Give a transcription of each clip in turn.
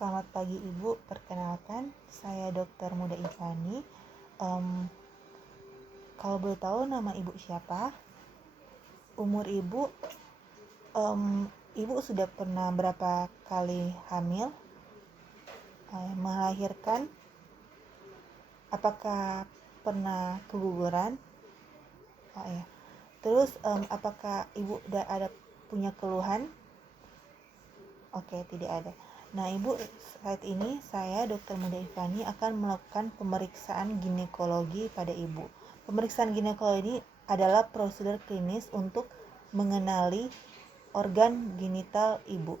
Selamat pagi Ibu, perkenalkan saya Dr. Muda Ivani. Kalau boleh tahu nama Ibu siapa? Umur Ibu, Ibu sudah pernah berapa kali hamil? Melahirkan? Apakah pernah keguguran? Ya. Terus apakah Ibu udah ada punya keluhan? Oke, tidak ada. Nah, Ibu, saat ini saya Dr. Muda Ivani akan melakukan pemeriksaan ginekologi pada Ibu. Pemeriksaan ginekologi adalah prosedur klinis untuk mengenali organ genital Ibu.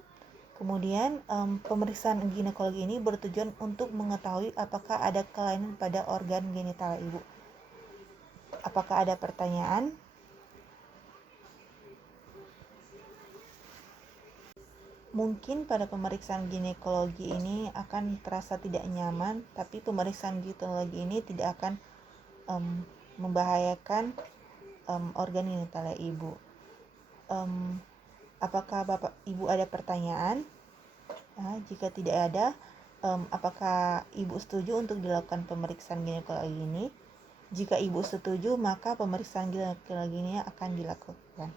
Kemudian, pemeriksaan ginekologi ini bertujuan untuk mengetahui apakah ada kelainan pada organ genital Ibu. Apakah ada pertanyaan? Mungkin pada pemeriksaan ginekologi ini akan terasa tidak nyaman, tapi pemeriksaan ginekologi ini tidak akan membahayakan organ genital Ibu. Apakah Bapak Ibu ada pertanyaan? Jika tidak ada, apakah Ibu setuju untuk dilakukan pemeriksaan ginekologi ini? Jika Ibu setuju, maka pemeriksaan ginekologi ini akan dilakukan.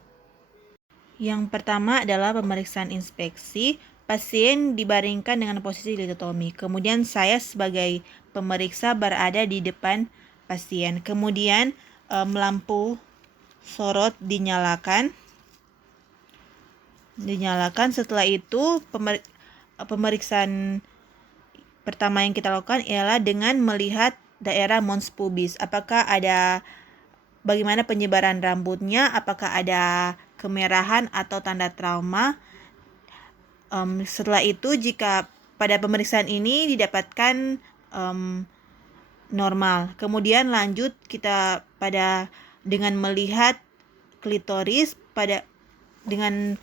Yang pertama adalah pemeriksaan inspeksi. Pasien dibaringkan dengan posisi litotomi. Kemudian saya sebagai pemeriksa berada di depan pasien. Kemudian lampu sorot dinyalakan. Setelah itu pemeriksaan pertama yang kita lakukan ialah dengan melihat daerah mons pubis. Bagaimana penyebaran rambutnya, apakah ada kemerahan atau tanda trauma. Setelah itu, jika pada pemeriksaan ini didapatkan normal, kemudian lanjut kita dengan melihat klitoris dengan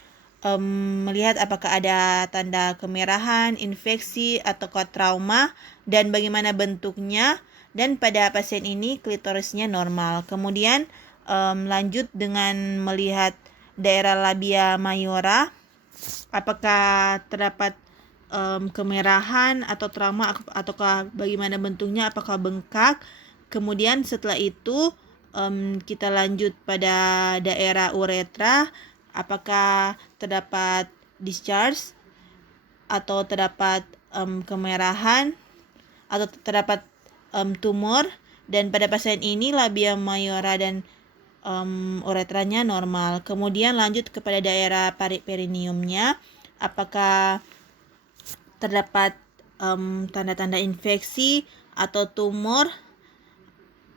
melihat apakah ada tanda kemerahan, infeksi atau trauma dan bagaimana bentuknya. Dan pada pasien ini klitorisnya normal. Kemudian lanjut dengan melihat daerah labia mayora, apakah terdapat kemerahan atau trauma ataukah bagaimana bentuknya, apakah bengkak. Kemudian setelah itu kita lanjut pada daerah uretra, apakah terdapat discharge atau terdapat kemerahan atau terdapat tumor. Dan pada pasien ini labia mayora dan uretranya normal. Kemudian lanjut kepada daerah perineumnya, apakah terdapat tanda-tanda infeksi atau tumor.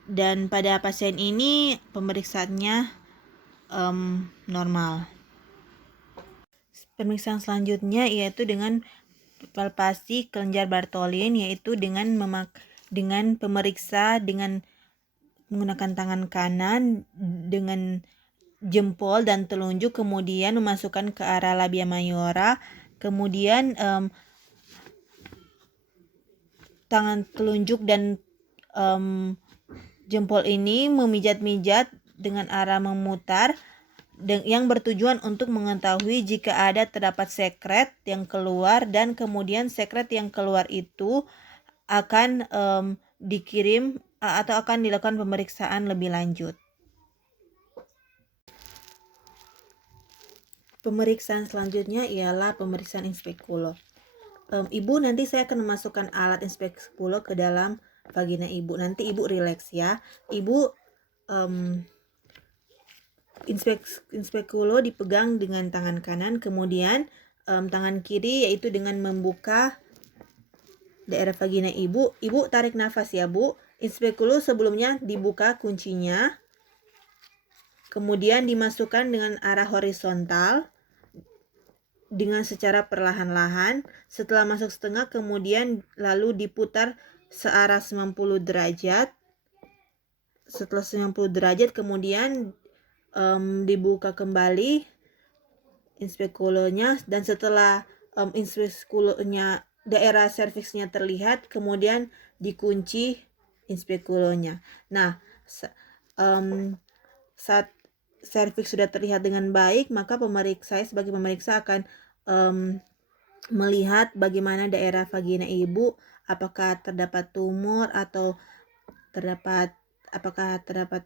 Dan pada pasien ini pemeriksaannya normal. Pemeriksaan selanjutnya yaitu dengan palpasi kelenjar Bartholin, yaitu dengan pemeriksa dengan menggunakan tangan kanan dengan jempol dan telunjuk, kemudian memasukkan ke arah labia mayora, kemudian tangan telunjuk dan jempol ini memijat-mijat dengan arah memutar yang bertujuan untuk mengetahui jika terdapat sekret yang keluar, dan kemudian sekret yang keluar itu akan dikirim atau akan dilakukan pemeriksaan lebih lanjut. Pemeriksaan selanjutnya ialah pemeriksaan inspekulo. Ibu, nanti saya akan memasukkan alat inspekulo ke dalam vagina Ibu. Nanti Ibu rileks ya. Ibu inspekulo dipegang dengan tangan kanan, kemudian tangan kiri yaitu dengan membuka daerah vagina Ibu. Ibu tarik nafas ya, Bu. Inspekulo sebelumnya dibuka kuncinya, kemudian dimasukkan dengan arah horizontal dengan secara perlahan-lahan. Setelah masuk setengah, kemudian lalu diputar searah 90 derajat. Setelah 90 derajat, kemudian dibuka kembali inspekulonya, dan setelah inspekulonya daerah serviksnya terlihat, kemudian dikunci inspekulonya. Nah, saat serviks sudah terlihat dengan baik, maka saya sebagai pemeriksa akan melihat bagaimana daerah vagina ibu, apakah terdapat tumor atau apakah terdapat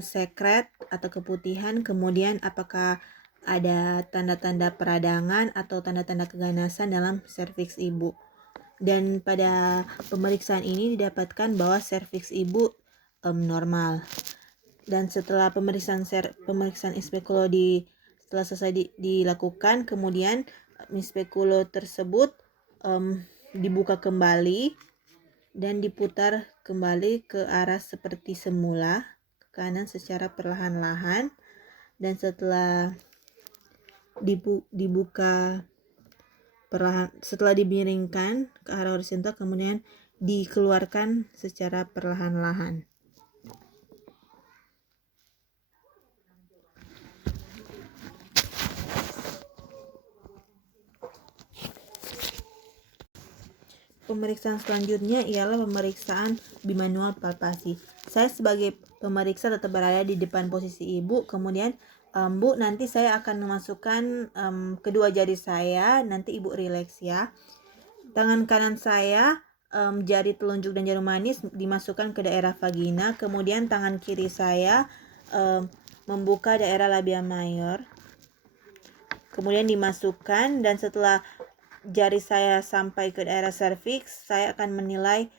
sekret atau keputihan, kemudian apakah ada tanda-tanda peradangan atau tanda-tanda keganasan dalam serviks ibu. Dan pada pemeriksaan ini didapatkan bahwa serviks ibu normal. Dan setelah pemeriksaan inspekulo setelah selesai dilakukan, kemudian inspekulo tersebut dibuka kembali dan diputar kembali ke arah seperti semula, ke kanan secara perlahan-lahan. Dan setelah dibuka perlahan, setelah dimiringkan ke arah horizontal, kemudian dikeluarkan secara perlahan-lahan. Pemeriksaan selanjutnya ialah pemeriksaan bimanual palpasi. Saya sebagai pemeriksa tetap berada di depan posisi ibu, kemudian Bu, nanti saya akan memasukkan kedua jari saya, nanti ibu rileks ya. Tangan kanan saya, jari telunjuk dan jarum manis dimasukkan ke daerah vagina, kemudian tangan kiri saya membuka daerah labia mayor, kemudian dimasukkan, dan setelah jari saya sampai ke daerah serviks, saya akan menilai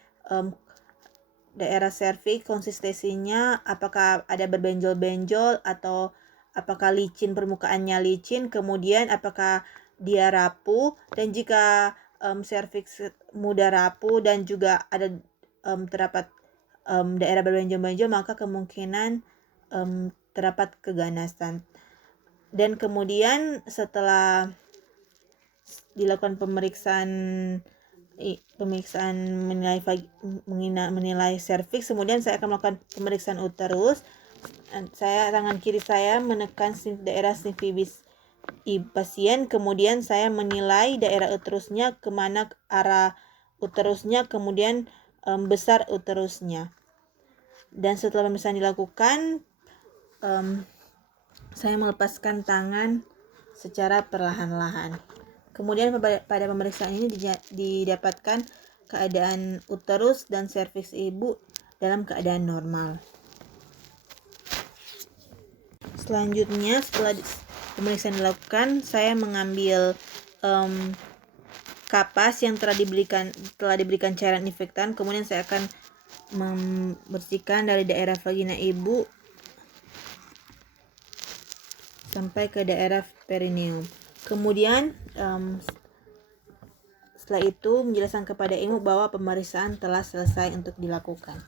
daerah serviks konsistensinya, apakah ada berbenjol-benjol atau apakah licin, permukaannya licin, kemudian apakah dia rapuh, dan jika serviks mudah rapuh dan juga ada terdapat daerah berbenjol-benjol, maka kemungkinan terdapat keganasan. Dan kemudian setelah dilakukan pemeriksaan menilai serviks, kemudian saya akan melakukan pemeriksaan uterus. Tangan kiri saya menekan daerah simfibis pasien, kemudian saya menilai daerah uterusnya, kemana arah uterusnya, kemudian besar uterusnya. Dan setelah pemeriksaan dilakukan, saya melepaskan tangan secara perlahan-lahan. Kemudian pada pemeriksaan ini didapatkan keadaan uterus dan serviks ibu dalam keadaan normal. Selanjutnya, setelah pemeriksaan dilakukan, saya mengambil kapas yang telah diberikan cairan infektan, kemudian saya akan membersihkan dari daerah vagina ibu sampai ke daerah perineum. Kemudian setelah itu menjelaskan kepada ibu bahwa pemeriksaan telah selesai untuk dilakukan.